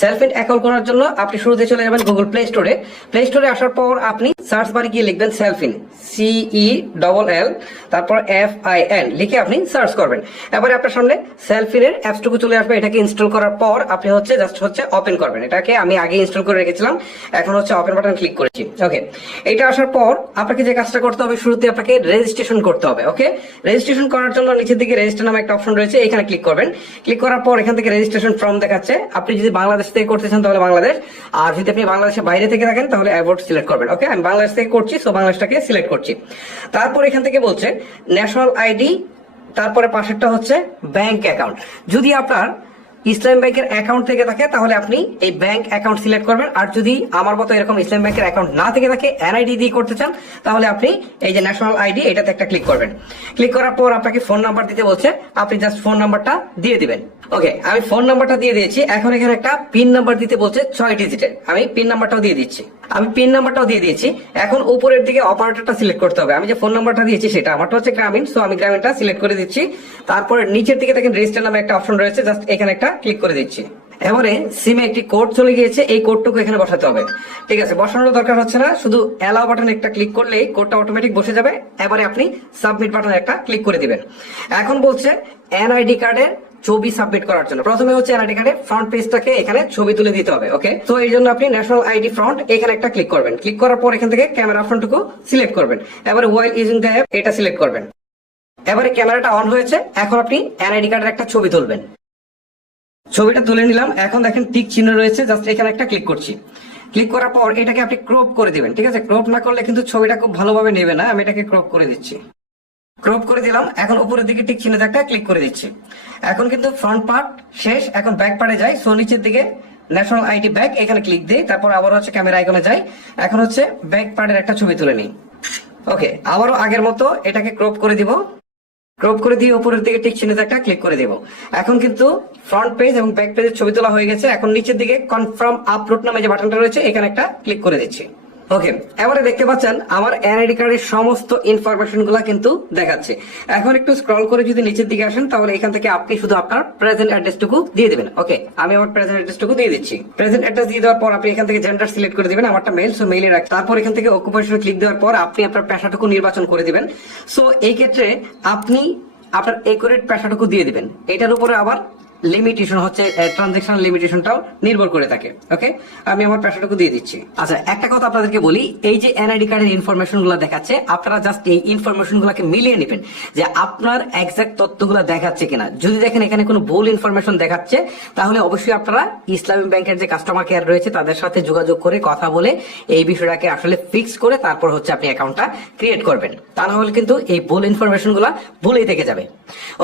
Self in account করার জন্য আপনি শুরুতে চলে যাবেন গুগল প্লে স্টোরে। প্লে স্টোরে আসার পর আপনি সার্চ বারে গিয়ে লিখবেন সেলফ ইন, CELL তারপর FIN লিখে আপনি সার্চ করবেন। এবারে আপনার সামনে সেলফ ইনের অ্যাপসটুকু চলে আসবে। এটাকে ইনস্টল করার পর আপনি জাস্ট ওপেন করবেন। এটাকে আমি আগে ইনস্টল করে রেখেছিলাম, এখন ওপেন বাটন ক্লিক করেছি। ওকে, এটা আসার পর আপনাকে যে কাজটা করতে হবে, শুরুতে আপনাকে রেজিস্ট্রেশন করতে হবে। ওকে, রেজিস্ট্রেশন করার জন্য নিচের দিকে রেজিস্টার নামে একটা অপশন রয়েছে, এখানে ক্লিক করবেন। ক্লিক করার পর এখান থেকে রেজিস্ট্রেশন ফর্ম দেখাচ্ছে। আপনি যদি বাংলাদেশ থেকে করতে চান তাহলে বাংলাদেশ, আর যদি আপনি বাংলাদেশের বাইরে থেকে থাকেন তাহলে অ্যাবোর্ড সিলেক্ট করবেন। ওকে, আমি বাংলাদেশ থেকে করছি, সো বাংলাদেশটাকে সিলেক্ট করছি। তারপর এখান থেকে বলছে ন্যাশনাল আইডি, তারপরে পাশেরটা হচ্ছে ব্যাংক অ্যাকাউন্ট। যদি আপনার ইসলাম ব্যাংকের অ্যাকাউন্ট থেকে থাকে তাহলে আপনি এই ব্যাংক অ্যাকাউন্ট সিলেক্ট করবেন, আর যদি আমার মতো এরকম ইসলাম ব্যাংকের অ্যাকাউন্ট না থেকে থাকে, NID দিয়ে করতে চান, তাহলে আপনি এই যে ন্যাশনাল আইডি এটাতে একটা ক্লিক করবেন। ক্লিক করার পর আপনাকে ফোন নাম্বার দিতে বলছে, আপনি জাস্ট ফোন নাম্বারটা দিয়ে দিবেন। ওকে, আমি ফোন নাম্বারটা দিয়ে দিয়েছি। এখন এখানে একটা পিন নাম্বার দিতে বলছে 6 ডিজিটের, আমি পিন নাম্বারটাও দিয়ে দিচ্ছি। এখন উপরের দিকে অপারেটরটা সিলেক্ট করতে হবে। আমি যে ফোন নাম্বারটা দিয়েছি সেটা আমারটা হচ্ছে গ্রামীণ, সো আমি গ্রামীণটা সিলেক্ট করে দিচ্ছি। তারপরে নিচের দিকে দেখেন রেজিস্টার নামে একটা অপশন রয়েছে, জাস্ট এখানে একটা ক্লিক করে দিচ্ছি। এবারে সিমে একটি কোড চলে গিয়েছে, এই কোডটুকু এখানে বসাতে হবে। ঠিক আছে, বসানোর দরকার হচ্ছে না, শুধু অ্যালাউ বাটন একটা ক্লিক করলেই কোডটা অটোমেটিক বসে যাবে। এবারে আপনি সাবমিট বাটন একটা ক্লিক করে দিবেন। এখন বলছে NID কার্ডের ছবি সাবমিট করার জন্য প্রথমে হচ্ছে NID কার্ডের ফ্রন্ট পেজটাকে এখানে ছবি তুলে দিতে হবে। ওকে, তো এই জন্য আপনি ন্যাশনাল আইডি ফ্রন্ট এখানে একটা ক্লিক করবেন। ক্লিক করার পর এখান থেকে ক্যামেরা অপশনটুকু সিলেক্ট করবেন। এবারে ওয়াইল ইউজিং দ্য অ্যাপ এটা সিলেক্ট করবেন। এবারে ক্যামেরাটা অন হয়েছে, এখন আপনি NID কার্ডের একটা ছবি তুলবেন। ছবিটা তুলে নিলাম। এখন দেখেন টিক চিহ্ন রয়েছে, জাস্ট এখানে একটা ক্লিক করছি। ক্লিক করার পর এটাকে আপনি ক্রপ করে দিবেন। ঠিক আছে, ক্রপ না করলে কিন্তু ছবিটা খুব ভালোভাবে নেবে না। আমি এটাকে ক্রপ করে দিচ্ছি, ক্রপ করে দিলাম। এখন উপরের দিকে টিক চিহ্ন একটা ক্লিক করে দিচ্ছি। এখন কিন্তু ফ্রন্ট পার্ট শেষ, এখন ব্যাক পার্টে যাই। সো নিচের দিকে ন্যাশনাল আইডি ব্যাক এখানে ক্লিক দিই, তারপর আবার ক্যামেরা আইকনে যাই। এখন ব্যাক পার্টের একটা ছবি তুলে নিই। ওকে, আবারও আগের মতো এটাকে ক্রপ করে দিব। ক্রপ করে দিয়ে উপরের দিকে টিক চিহ্নতে একটা ক্লিক করে দেব। এখন কিন্তু ফ্রন্ট পেজ এবং ব্যাক পেজের ছবি তোলা হয়ে গেছে। এখন নিচের দিকে কনফার্ম আপলোড নামে যে বাটনটা রয়েছে এখানে একটা ক্লিক করে দিচ্ছি। ওকে, এবারে দেখতে পাচ্ছেন আমার NID কার্ডের সমস্ত ইনফরমেশন গুলা কিন্তু দেখাচ্ছে। এখন একটু স্ক্রল করে যদি নিচের দিকে আসেন তাহলে এখান থেকে আপনি শুধু আপনার প্রেজেন্ট অ্যাড্রেসটুকু দিয়ে দিবেন। ওকে, আমি আমার প্রেজেন্ট অ্যাড্রেসটুকু দিয়ে দিচ্ছি। প্রেজেন্ট অ্যাড্রেস দিয়ে দেওয়ার পর আপনি এখান থেকে জেন্ডার সিলেক্ট করে দিবেন, আমারটা মেল, সো মেইলে রাখ। তারপর এখান থেকে অকুপেশনে ক্লিক দেওয়ার পর আপনি আপনার পেশাটুকু নির্বাচন করে দিবেন। সো এই ক্ষেত্রে আপনি আপনার একুরেট পেশাটুকু দিয়ে দিবেন। এটার উপরে আবার লিমিটেশন হচ্ছে ট্রানজাকশন লিমিটেশনটাও নির্ভর করে থাকে। ওকে, আমি আমার পেশাটুকু দিয়ে দিচ্ছি। আচ্ছা, একটা কথা আপনাদেরকে বলি, এই যে NID কার্ডের ইনফরমেশন গুলো দেখাচ্ছে, আপনারা জাস্ট এই ইনফরমেশন গুলাকে মিলিয়ে নেবেন যে আপনার এক্সাক্ট তথ্যগুলো দেখাচ্ছে কিনা। যদি দেখেন এখানে কোনো ভুল ইনফরমেশন দেখাচ্ছে তাহলে অবশ্যই আপনারা ইসলামী ব্যাংকের যে কাস্টমার কেয়ার রয়েছে তাদের সাথে যোগাযোগ করে কথা বলে এই বিষয়টাকে আসলে ফিক্স করে তারপর আপনি অ্যাকাউন্টটা ক্রিয়েট করবেন। তা না হলে কিন্তু এই ভুল ইনফরমেশন গুলা ভুলেই থেকে যাবে।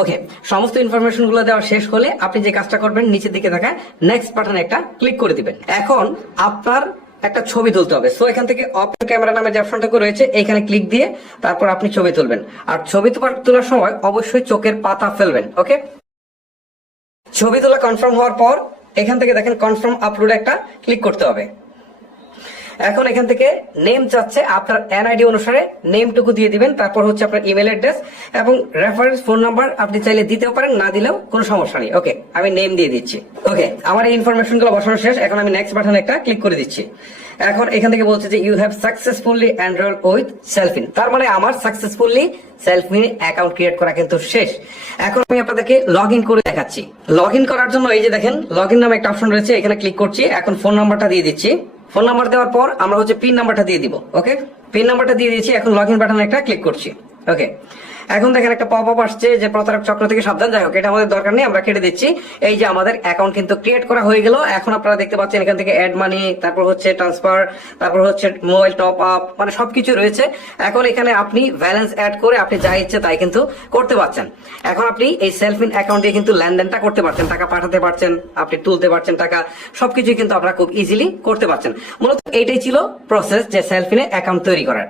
ওকে, সমস্ত ইনফরমেশন গুলো দেওয়া শেষ হলে আপনি যে কাজটা করবেন, নিচের দিকে থাকা নেক্সট বাটনে একটা ক্লিক করে দিবেন। এখন আপনার একটা ছবি তুলতে হবে। সো এখান থেকে ওপেন ক্যামেরা নামে যে অপশনটুকু রয়েছে এখানে ক্লিক দিয়ে তারপর আপনি ছবি তুলবেন। আর ছবি তোলার সময় অবশ্যই চোখের পাতা ফেলবেন। ওকে, ছবি তোলা কনফার্ম হওয়ার পর এখান থেকে দেখেন কনফার্ম আপলোড একটা ক্লিক করতে হবে। এখন এখান থেকে নেম চাচ্ছে, আপনার NID অনুসারে নেমটুকু দিয়ে দিবেন। তারপর আপনার ইমেল অ্যাড্রেস এবং রেফারেন্স ফোন নাম্বার আপনি চাইলে দিতেও পারেন, না দিলেও কোনো সমস্যা নেই। ওকে, আমি নেম দিয়ে দিচ্ছি। ওকে, আমার এই ইনফরমেশন গুলো বসানো শেষ। এখন আমি নেক্সট বাটনে একটা ক্লিক করে দিচ্ছি। এখন এখান থেকে বলছে যে you have successfully enrolled with self in, তার মানে আমার successfully self in account create করা কিন্তু শেষ। এখন আমি আপনাদেরকে লগ ইন করে দেখাচ্ছি। লগ ইন করার জন্য এই যে দেখেন লগ ইন নামে একটা অপশন রয়েছে, এখানে ক্লিক করছি। এখন ফোন নাম্বারটা দিয়ে দিচ্ছি। ফোন নাম্বার দেওয়ার পর আমরা পিন নাম্বারটা দিয়ে দিব। ওকে, পিন নাম্বারটা দিয়ে দিয়েছি। এখন লগ ইন বাটনে একটা ক্লিক করছি। ওকে, এখন দেখেন একটা পপ আপ আসছে যে প্রতারক চক্র থেকে সাবধান। যাই হোক, এটা আমাদের দরকার নেই, আমরা কেটে দিচ্ছি। এই যে আমাদের অ্যাকাউন্ট কিন্তু ক্রিয়েট করা হয়ে গেল। এখন আপনারা দেখতে পাচ্ছেন এখান থেকে অ্যাড মানি, তারপর ট্রান্সফার, তারপর মোবাইল টপ আপ, মানে সবকিছু রয়েছে। এখন এখানে আপনি ব্যালেন্স অ্যাড করে আপনি যা ইচ্ছে তাই কিন্তু করতে পারছেন। এখন আপনি এই সেলফ ইন অ্যাকাউন্ট দিয়ে কিন্তু লেনদেনটা করতে পারছেন, টাকা পাঠাতে পারছেন, আপনি তুলতে পারছেন টাকা, সবকিছুই কিন্তু আপনারা খুব ইজিলি করতে পারছেন। মূলত এইটাই ছিল প্রসেস যে সেলফ ইনে অ্যাকাউন্ট তৈরি করার।